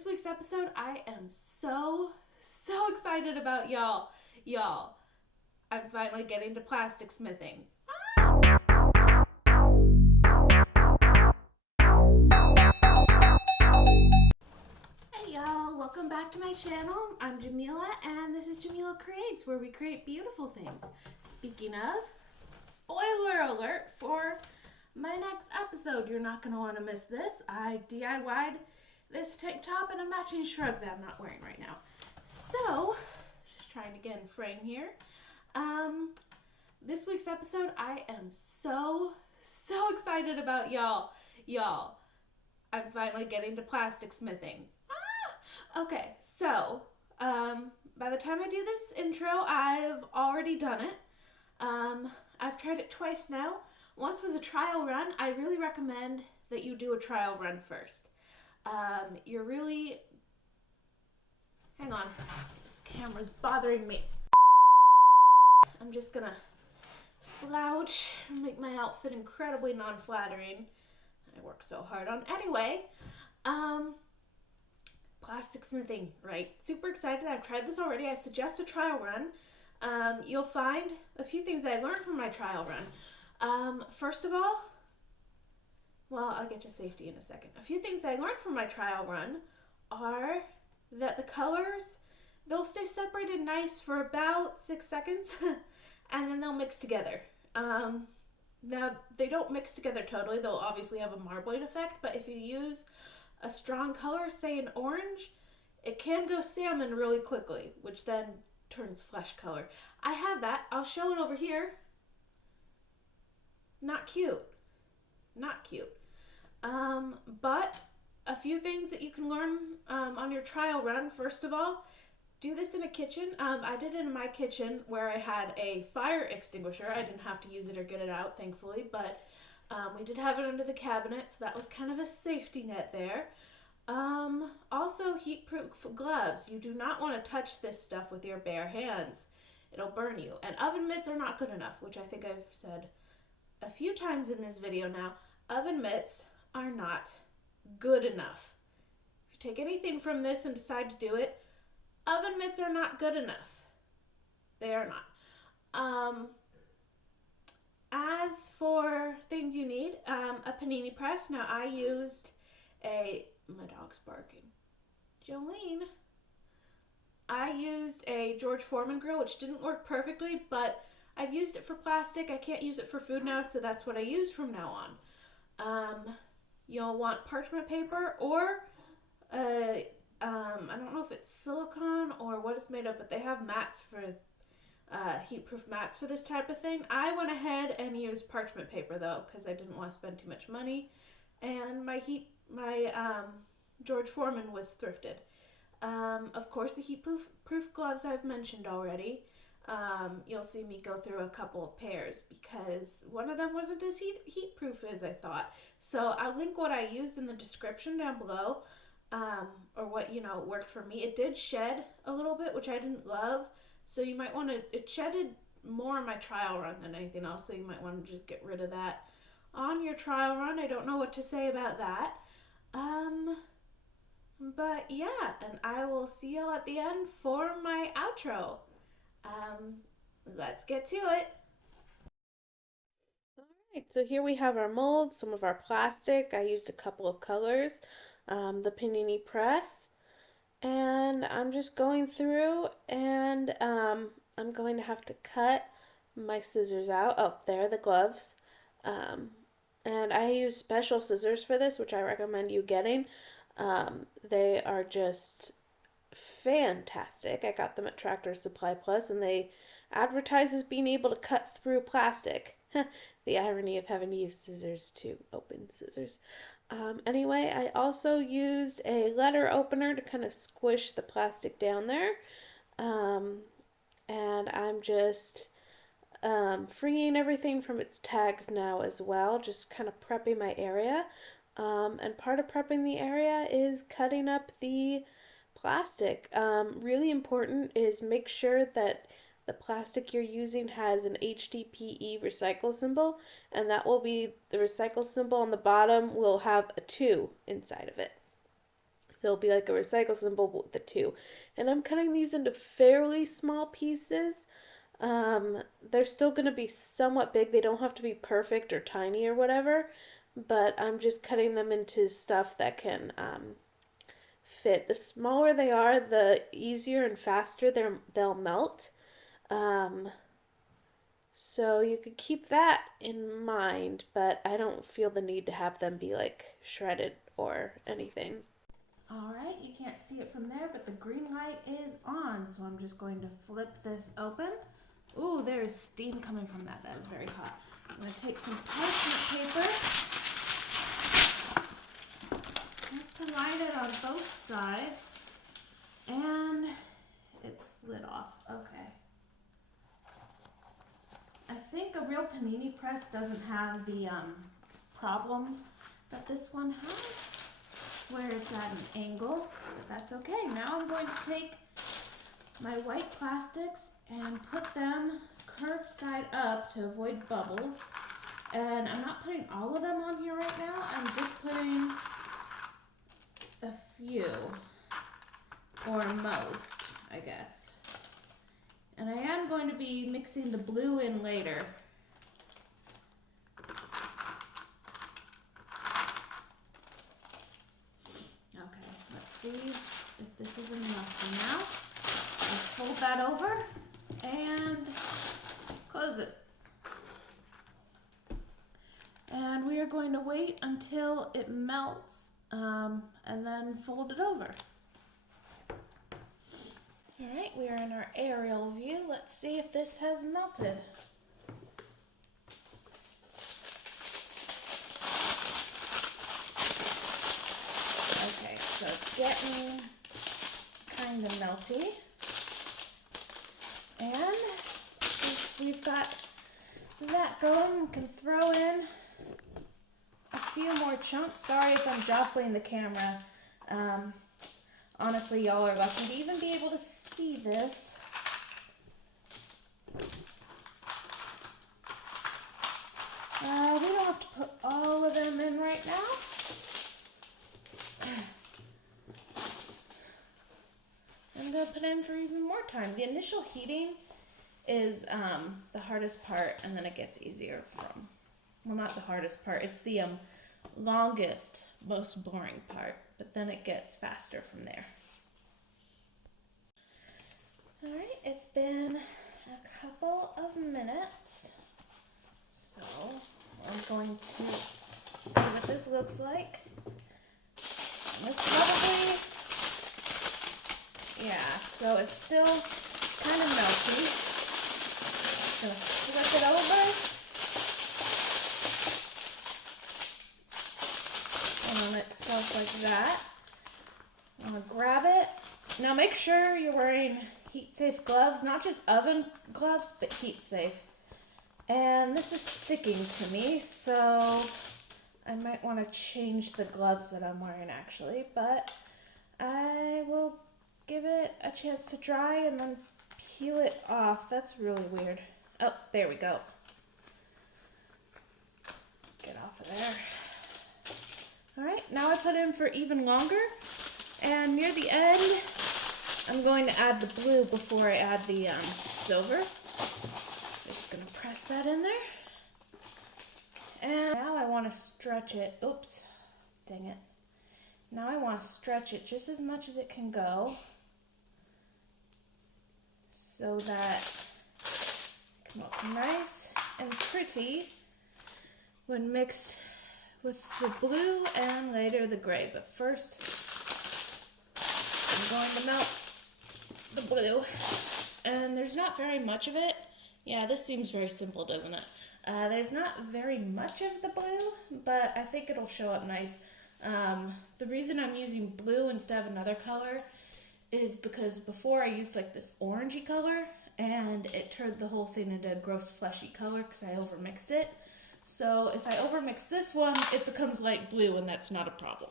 this week's episode, I am so excited about y'all. I'm finally getting to plastic smithing. Hey y'all, welcome back to my channel. I'm Jamila and this is Jamila Creates, where we create beautiful things. Speaking of, spoiler alert for my next episode. You're not going to want to miss this. I DIY'd this tank top and a matching shrug that I'm not wearing right now. So, just trying to get in frame here. This week's episode, I am so excited about y'all. I'm finally getting to plastic smithing. Okay, so, by the time I do this intro, I've already done it. I've tried it twice now. Once was a trial run. I really recommend that you do a trial run first. You're really... Hang on. This camera's bothering me. I'm just gonna slouch and make my outfit incredibly non-flattering. I work so hard on. Anyway, plastic smithing, right? Super excited. I've tried this already. I suggest a trial run. You'll find a few things I learned from my trial run. First of all, well, I'll get to safety in a second. A few things I learned from my trial run are that the colors, they'll stay separated nice for about 6 seconds and then they'll mix together. Now, they don't mix together totally. They'll obviously have a marbling effect, but if you use a strong color, say an orange, it can go salmon really quickly, which then turns flesh color. I have that. I'll show it over here. Not cute. But a few things that you can learn on your trial run. First of all, do this in a kitchen. I did it in my kitchen where I had a fire extinguisher. I didn't have to use it or get it out, thankfully, but we did have it under the cabinet, so that was kind of a safety net there. Also, heat-proof gloves. You do not want to touch this stuff with your bare hands. It'll burn you. And oven mitts are not good enough, which I think I've said a few times in this video now. Oven mitts are not good enough. If you take anything from this and decide to do it, oven mitts are not good enough. They are not. As for things you need, a panini press. Now I used my dog's barking. Jolene. I used a George Foreman grill, which didn't work perfectly, but I've used it for plastic. I can't use it for food now, so that's what I use from now on. You'll want parchment paper or I don't know if it's silicone or what it's made of, but they have mats for heat-proof mats for this type of thing. I went ahead and used parchment paper though, because I didn't want to spend too much money, and my George Foreman was thrifted. Of course, the heat-proof gloves I've mentioned already. You'll see me go through a couple of pairs because one of them wasn't as heat-proof as I thought. So I'll link what I used in the description down below, or what, worked for me. It did shed a little bit, which I didn't love. So you might want to, it shedded more in my trial run than anything else. So you might want to just get rid of that on your trial run. I don't know what to say about that. But yeah, and I will see y'all at the end for my outro. Let's get to it. Alright, so here we have our molds, some of our plastic. I used a couple of colors, the panini press, and I'm just going through and I'm going to have to cut my scissors out. Oh, there are the gloves. And I use special scissors for this, which I recommend you getting. They are just fantastic. I got them at Tractor Supply Plus, and they advertise as being able to cut through plastic. The irony of having to use scissors to open scissors. Anyway, I also used a letter opener to kind of squish the plastic down there. And I'm just freeing everything from its tags now as well, just kind of prepping my area. And part of prepping the area is cutting up the plastic. Really important is make sure that the plastic you're using has an HDPE recycle symbol, and that will be the recycle symbol on the bottom will have a 2 inside of it. There'll be like a recycle symbol with the 2. And I'm cutting these into fairly small pieces. They're still going to be somewhat big. They don't have to be perfect or tiny or whatever, but I'm just cutting them into stuff that can fit. The smaller they are, the easier and faster they'll melt. So you could keep that in mind, but I don't feel the need to have them be like shredded or anything. All right, you can't see it from there, but the green light is on, so I'm just going to flip this open. Ooh, there is steam coming from that. That is very hot. I'm going to take some parchment paper just to line it on both sides, and it slid off. Okay. I think a real panini press doesn't have the problem that this one has, where it's at an angle, but that's okay. Now I'm going to take my white plastics and put them curved side up to avoid bubbles. And I'm not putting all of them on here right now. I'm just putting a few, or most, I guess. And I am going to be mixing the blue in later. Okay, let's see if this is enough for now. Let's fold that over and close it. And we are going to wait until it melts and then fold it over. All right, we are in our aerial view. Let's see if this has melted. Okay, so it's getting kind of melty. And since we've got that going, we can throw in a few more chunks. Sorry if I'm jostling the camera. Honestly, y'all are lucky to even be able to see this. We don't have to put all of them in right now. I'm going to put in for even more time. The initial heating is the hardest part, and then it gets easier from, well, not the hardest part. It's the longest, most boring part, but then it gets faster from there. All right, it's been a couple of minutes, so we're going to see what this looks like. And this probably, yeah, so it's still kind of melty. So flip it over. On itself like that. I'm gonna grab it. Now make sure you're wearing heat safe gloves, not just oven gloves, but heat safe. And this is sticking to me, so I might want to change the gloves that I'm wearing actually, but I will give it a chance to dry and then peel it off. That's really weird. Oh, there we go. Get off of there. All right, now I put in for even longer, and near the end, I'm going to add the blue before I add the silver. Just gonna press that in there. And now I want to stretch it. Oops, dang it. Now I want to stretch it just as much as it can go so that it can look nice and pretty when mixed with the blue and later the gray. But first, I'm going to melt the blue. And there's not very much of it. Yeah, this seems very simple, doesn't it? There's not very much of the blue, but I think it'll show up nice. The reason I'm using blue instead of another color is because before I used like this orangey color, and it turned the whole thing into a gross fleshy color because I overmixed it. So if I overmix this one, it becomes light blue, and that's not a problem.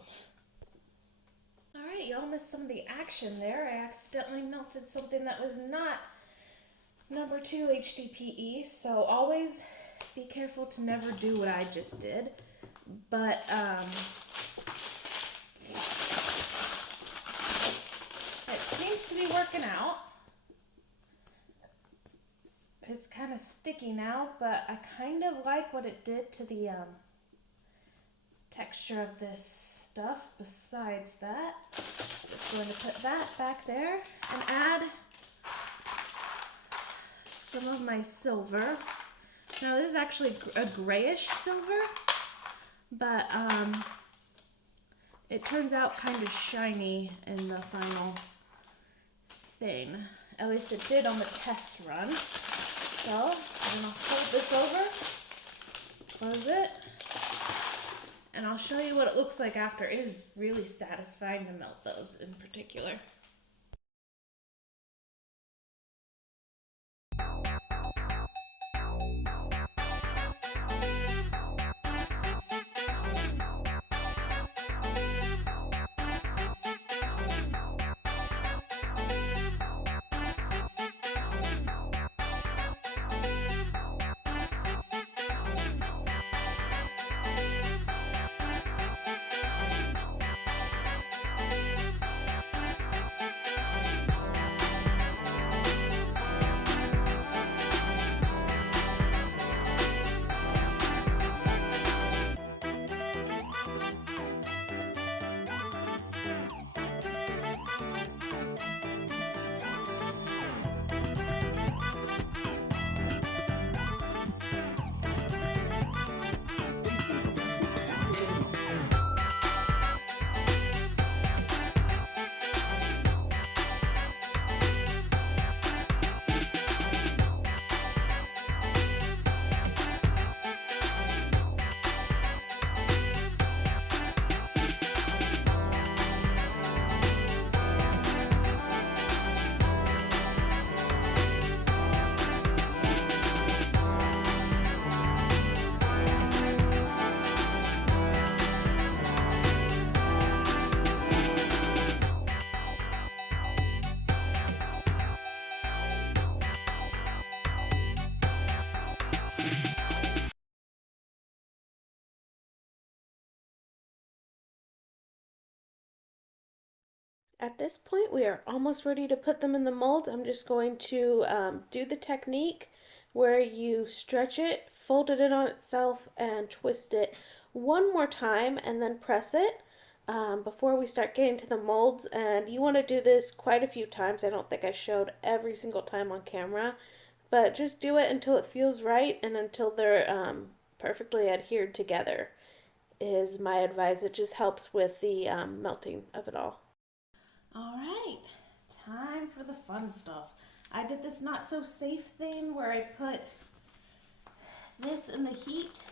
All right, y'all missed some of the action there. I accidentally melted something that was not number 2 HDPE, so always be careful to never do what I just did. But working out. It's kind of sticky now, but I kind of like what it did to the texture of this stuff. Besides that, just going to put that back there and add some of my silver. Now this is actually a grayish silver, but it turns out kind of shiny in the final thing. At least it did on the test run. So I'm gonna hold this over, close it, and I'll show you what it looks like after. It is really satisfying to melt those in particular. At this point, we are almost ready to put them in the mold. I'm just going to do the technique where you stretch it, fold it in on itself, and twist it one more time and then press it before we start getting to the molds. And you want to do this quite a few times. I don't think I showed every single time on camera, but just do it until it feels right and until they're perfectly adhered together is my advice. It just helps with the melting of it all. All right, time for the fun stuff. I did this not so safe thing where I put this in the heat.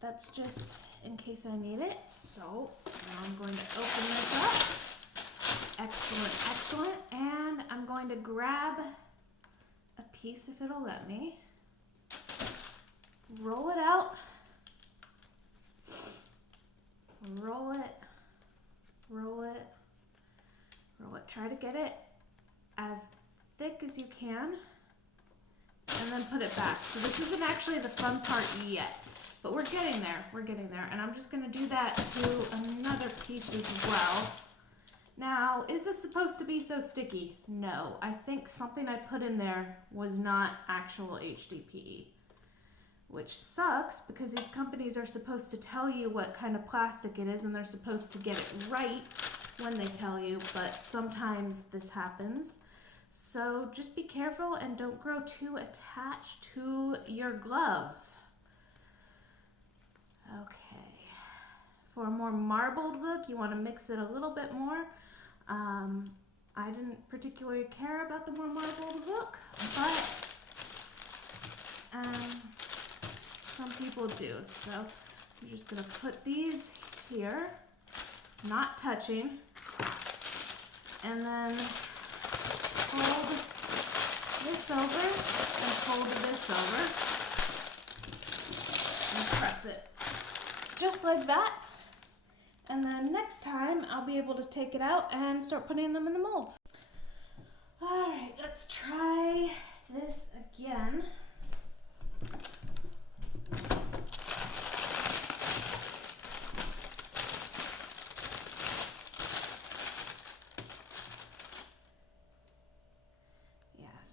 That's just in case I need it. So now I'm going to open this up. Excellent, excellent. And I'm going to grab a piece if it'll let me. Roll it out. Roll it. Roll it, roll it. Try to get it as thick as you can, and then put it back. So this isn't actually the fun part yet, but we're getting there, and I'm just gonna do that to another piece as well. Now, is this supposed to be so sticky? No, I think something I put in there was not actual HDPE, which sucks because these companies are supposed to tell you what kind of plastic it is and they're supposed to get it right when they tell you, but sometimes this happens. So just be careful and don't grow too attached to your gloves. Okay, for a more marbled look, you want to mix it a little bit more. I didn't particularly care about the more marbled look, but some people do. So I'm just going to put these here, not touching, and then fold this over and fold this over and press it just like that. And then next time I'll be able to take it out and start putting them in the molds. All right, let's try this again.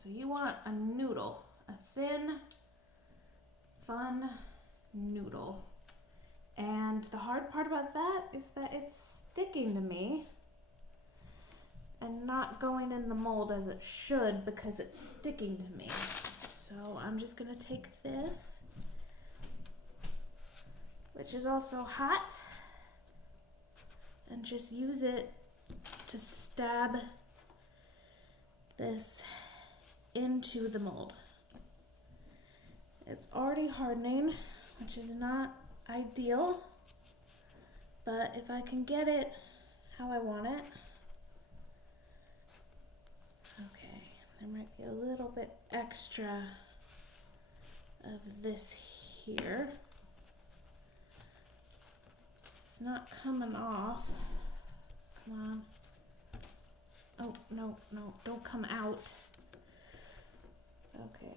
so you want a noodle, a thin, fun noodle. And the hard part about that is that it's sticking to me and not going in the mold as it should because it's sticking to me. So I'm just gonna take this, which is also hot, and just use it to stab this into the mold. It's already hardening, which is not ideal, but if I can get it how I want it. Okay, there might be a little bit extra of this here. It's not coming off. Come on. Oh, no, no, don't come out. Okay.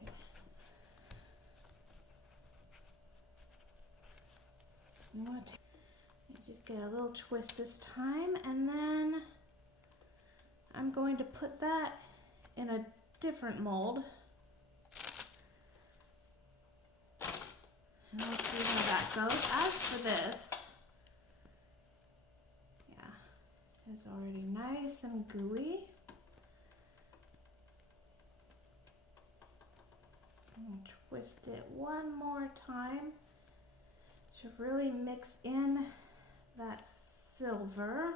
You want to just get a little twist this time, and then I'm going to put that in a different mold. And let's see how that goes. As for this, yeah, it's already nice and gooey. I'm going to twist it one more time to really mix in that silver.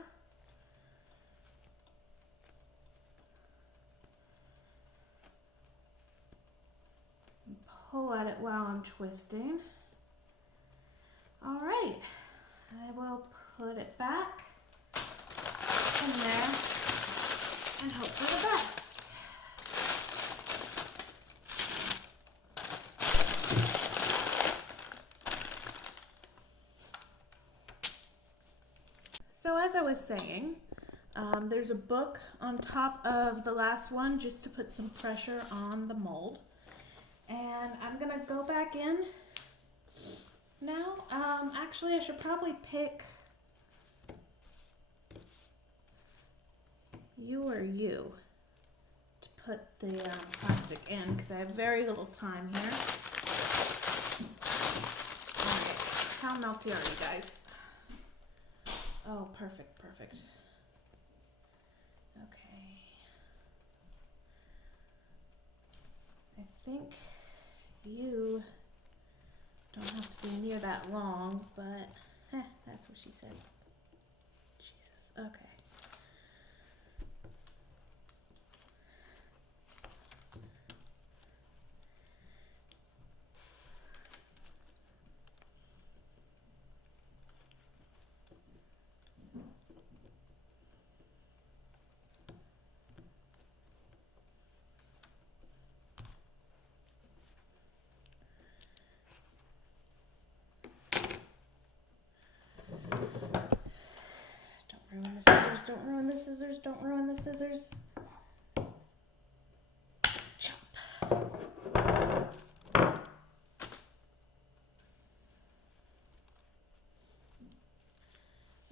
And pull at it while I'm twisting. All right, I will put it back in there and hope for the best. So as I was saying, there's a book on top of the last one just to put some pressure on the mold. And I'm gonna go back in now. Actually, I should probably pick you or you to put the plastic in because I have very little time here. All right, how melty are you guys? Oh, perfect, perfect. Okay. I think you don't have to be near that long, but that's what she said. Jesus, okay. Don't ruin the scissors, don't ruin the scissors. Chop.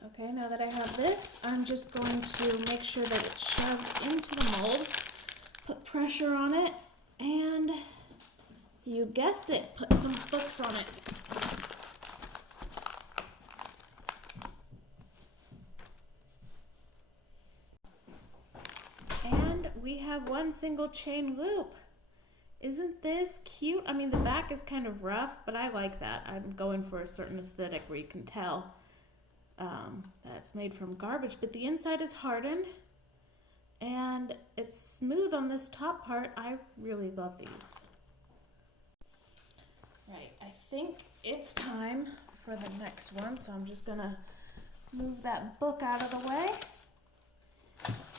Okay, now that I have this, I'm just going to make sure that it's shoved into the mold, put pressure on it, and you guessed it, put some books on it. We have one single chain loop. Isn't this cute? I mean, the back is kind of rough, but I like that. I'm going for a certain aesthetic where you can tell that it's made from garbage, but the inside is hardened and it's smooth on this top part. I really love these. Right, I think it's time for the next one, so I'm just gonna move that book out of the way.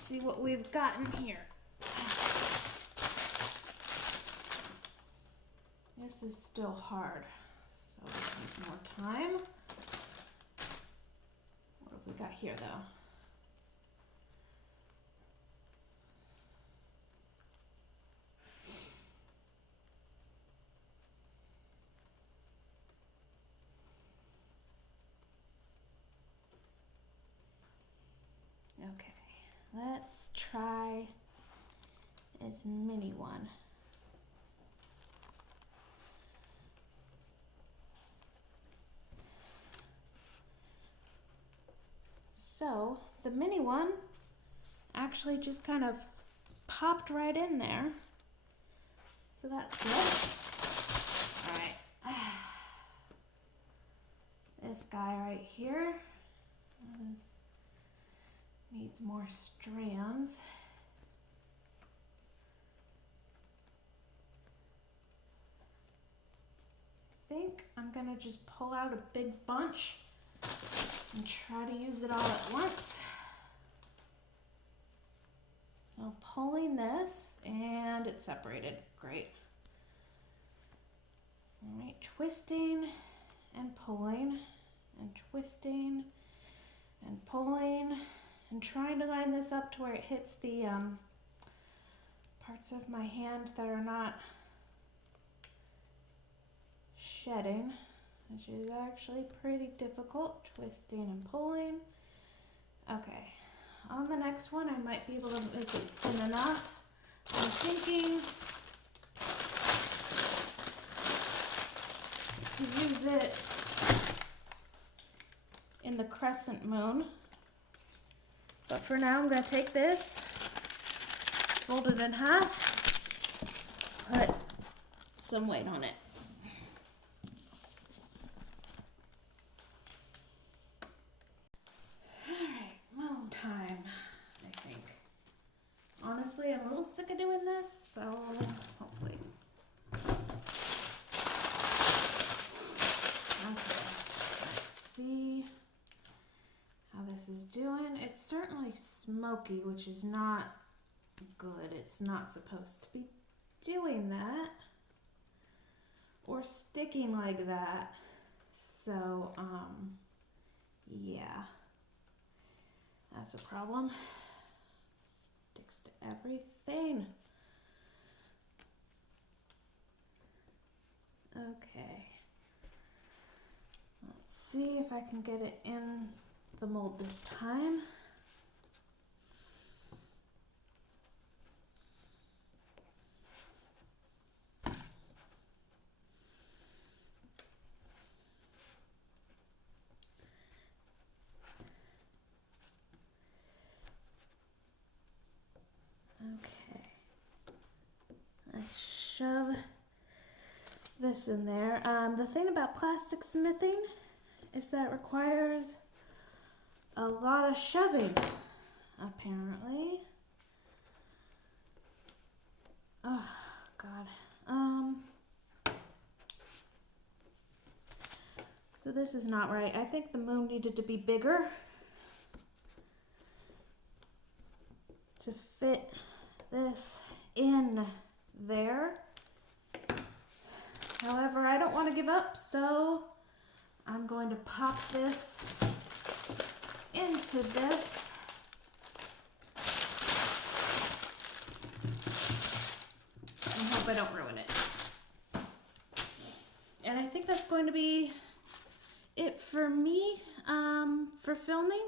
See what we've got in here. This is still hard, so we need more time. What have we got here, though? Okay, let's try this mini one. So the mini one actually just kind of popped right in there. So that's good. All right. This guy right here needs more strands. I think I'm gonna just pull out a big bunch and try to use it all at once. Now pulling this, and it's separated. Great. All right, twisting and pulling and twisting and pulling and trying to line this up to where it hits the parts of my hand that are not shedding, which is actually pretty difficult. Twisting and pulling. Okay, on the next one I might be able to make it thin enough. I'm thinking to use it in the crescent moon. But for now I'm going to take this, fold it in half, put some weight on it. Alright, moon time, I think. Honestly, I'm a little sick of doing this, so hopefully. Okay, let's see how this is doing. It's certainly smoky, which is not good. It's not supposed to be doing that or sticking like that. So, yeah, that's a problem. Sticks to everything. Okay. Let's see if I can get it in the mold this time. Okay. Let's shove this in there. The thing about plastic smithing is that it requires a lot of shoving, apparently. Oh, God. So this is not right. I think the moon needed to be bigger to fit this in there. However, I don't want to give up, so I'm going to pop this into this. And hope I don't ruin it. And I think that's going to be it for me for filming,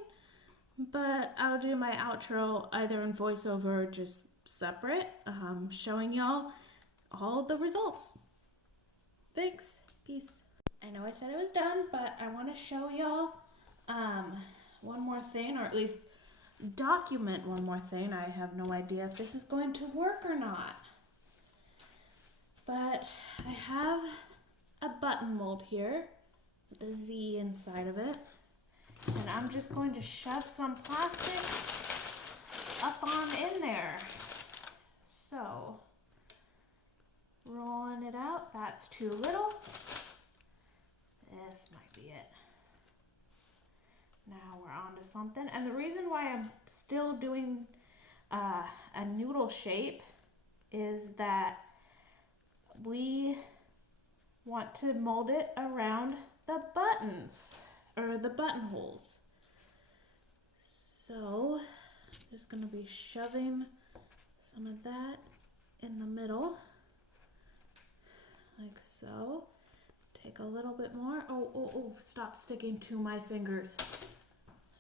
but I'll do my outro either in voiceover or just separate, showing y'all all the results. Thanks. Peace. I know I said I was done, but I want to show y'all one more thing, or at least document one more thing. I have no idea if this is going to work or not. But I have a button mold here with a Z inside of it. And I'm just going to shove some plastic up on in there. So, rolling it out, that's too little. This might be it. Now we're on to something. And the reason why I'm still doing a noodle shape is that we want to mold it around the buttons, or the buttonholes. So I'm just going to be shoving some of that in the middle, like so. Take a little bit more. Oh, stop sticking to my fingers.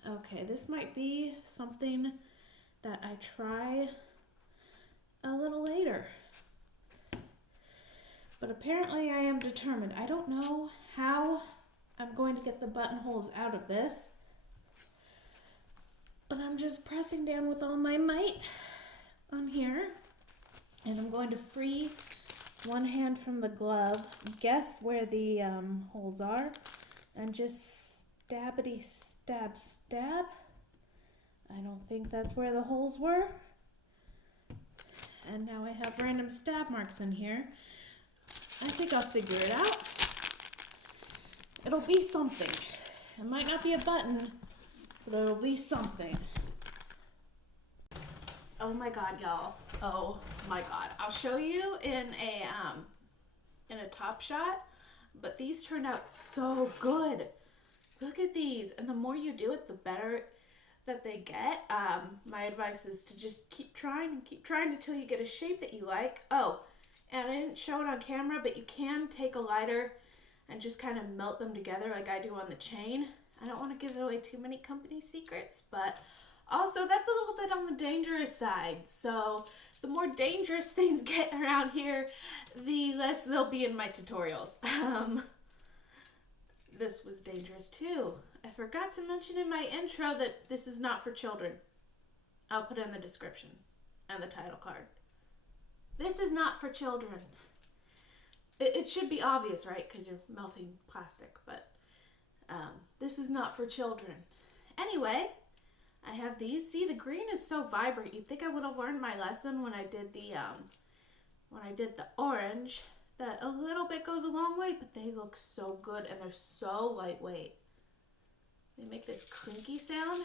Okay, this might be something that I try a little later. But apparently I am determined. I don't know how I'm going to get the buttonholes out of this, I'm just pressing down with all my might on here, and I'm going to free one hand from the glove, guess where the holes are, and just stabbity stab stab. I don't think that's where the holes were. And now I have random stab marks in here. I think I'll figure it out. It'll be something. It might not be a button, but it'll be something. Oh my god, y'all. Oh my god. I'll show you in a top shot, but these turned out so good. Look at these. And the more you do it, the better that they get. My advice is to just keep trying until you get a shape that you like. Oh, and I didn't show it on camera, but you can take a lighter and just kind of melt them together like I do on the chain. I don't want to give away too many company secrets, but also that's a little bit on the dangerous side. So the more dangerous things get around here, the less they'll be in my tutorials. This was dangerous too. I forgot to mention in my intro that this is not for children. I'll put it in the description and the title card. This is not for children. It should be obvious, right? Because you're melting plastic, but this is not for children. Anyway, I have these. See, the green is so vibrant. You'd think I would have learned my lesson when I did the orange. That a little bit goes a long way, but they look so good and they're so lightweight. They make this clinky sound.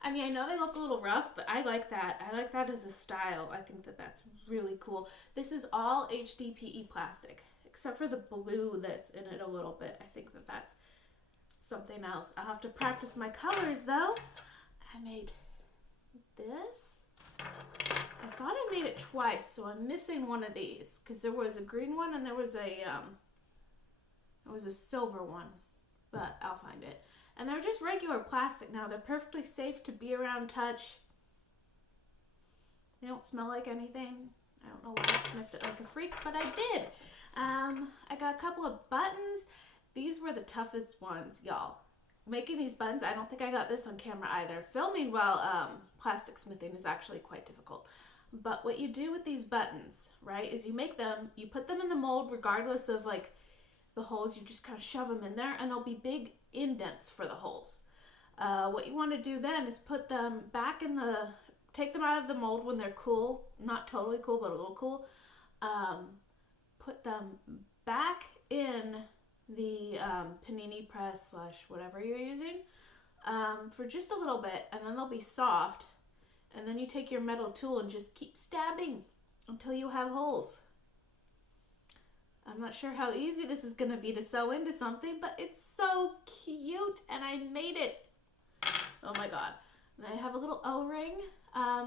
I mean, I know they look a little rough, but I like that. I like that as a style. I think that that's really cool. This is all HDPE plastic, except for the blue that's in it a little bit. I think that that's something else. I'll have to practice my colors though. I made this. I thought I made it twice, so I'm missing one of these because there was a green one and there was a silver one, but I'll find it. And they're just regular plastic now. They're perfectly safe to be around, touch. They don't smell like anything. I don't know why I sniffed it like a freak, but I did. I got a couple of buttons. These were the toughest ones, y'all. Making these buttons, I don't think I got this on camera either. Filming while plastic smithing is actually quite difficult. But what you do with these buttons, right, is you make them, you put them in the mold regardless of like the holes. You just kind of shove them in there and there'll be big indents for the holes. What you want to do then is put them back in the, take them out of the mold when they're cool, not totally cool, but a little cool. Put them back in the panini press / whatever you're using for just a little bit, and then they'll be soft, and then you take your metal tool and just keep stabbing until you have holes. I'm not sure how easy this is going to be to sew into something, but it's so cute, and I made it. Oh my god. And I have a little O-ring.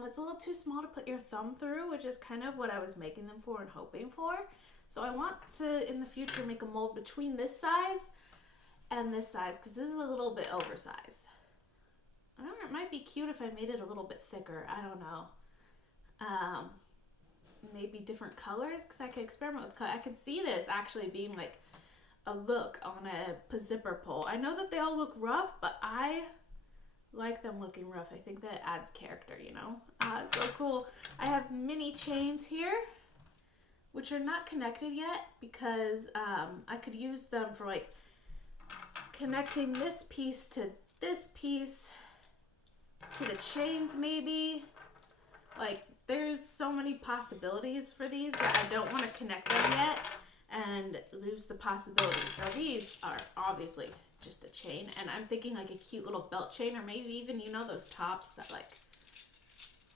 It's a little too small to put your thumb through, which is kind of what I was making them for and hoping for. So I want to, in the future, make a mold between this size and this size, because this is a little bit oversized. I don't know, it might be cute if I made it a little bit thicker. I don't know. Maybe different colors, because I could experiment with color. I could see this actually being like a look on a zipper pull. I know that they all look rough, but I like them looking rough. I think that it adds character, you know? It's so cool. I have mini chains here, which are not connected yet because I could use them for like connecting this piece to this piece to the chains maybe. Like there's so many possibilities for these that I don't want to connect them yet and lose the possibilities. Now these are obviously just a chain, and I'm thinking like a cute little belt chain, or maybe even, you know, those tops that like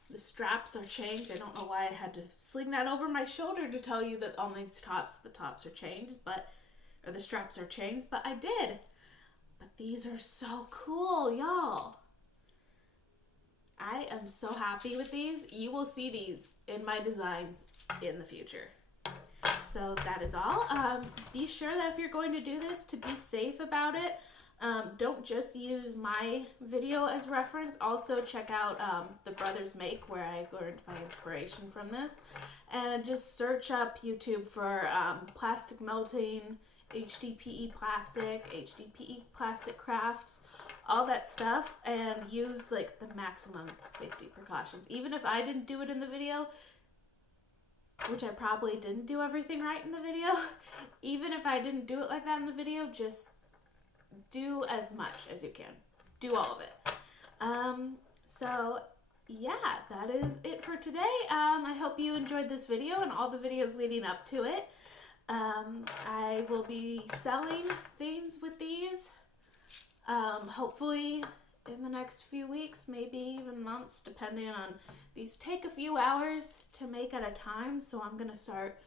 the straps are chains. I don't know why I had to sling that over my shoulder to tell you that on these tops, the tops are chains, or the straps are chains, but I did. But these are so cool, y'all. I am so happy with these. You will see these in my designs in the future. So that is all. Be sure that if you're going to do this, to be safe about it. Don't just use my video as reference. Also check out The Brothers Make, where I learned my inspiration from this. And just search up YouTube for plastic melting, HDPE plastic crafts. all that stuff, and use like the maximum safety precautions. Even if I didn't do it in the video, which I probably didn't do everything right in the video, even if I didn't do it like that in the video, just do as much as you can. Do all of it. So yeah, that is it for today. I hope you enjoyed this video and all the videos leading up to it. I will be selling things with these, hopefully in the next few weeks, maybe even months, depending on, these take a few hours to make at a time, so I'm gonna start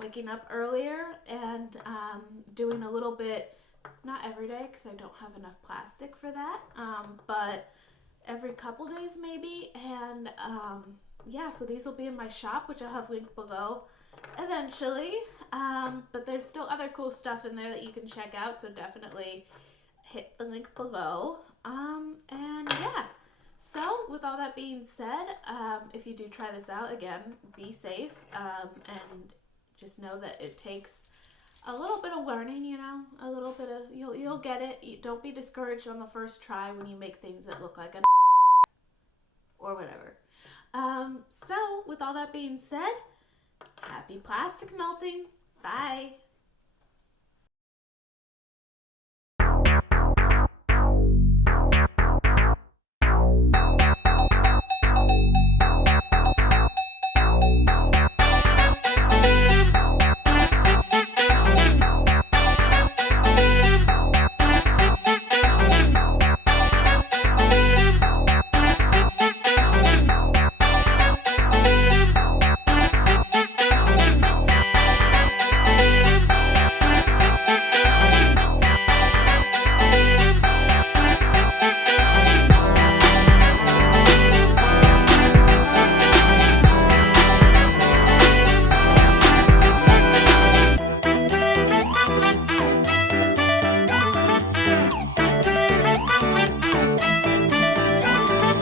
waking up earlier and doing a little bit, not every day because I don't have enough plastic for that, but every couple days maybe. And yeah, so these will be in my shop, which I'll have linked below eventually, but there's still other cool stuff in there that you can check out, so definitely hit the link below. And yeah, so with all that being said, if you do try this out, again, be safe, and just know that it takes a little bit of learning, you know, a little bit of, you'll get it. Don't be discouraged on the first try when you make things that look like a or whatever. So with all that being said, happy plastic melting. Bye.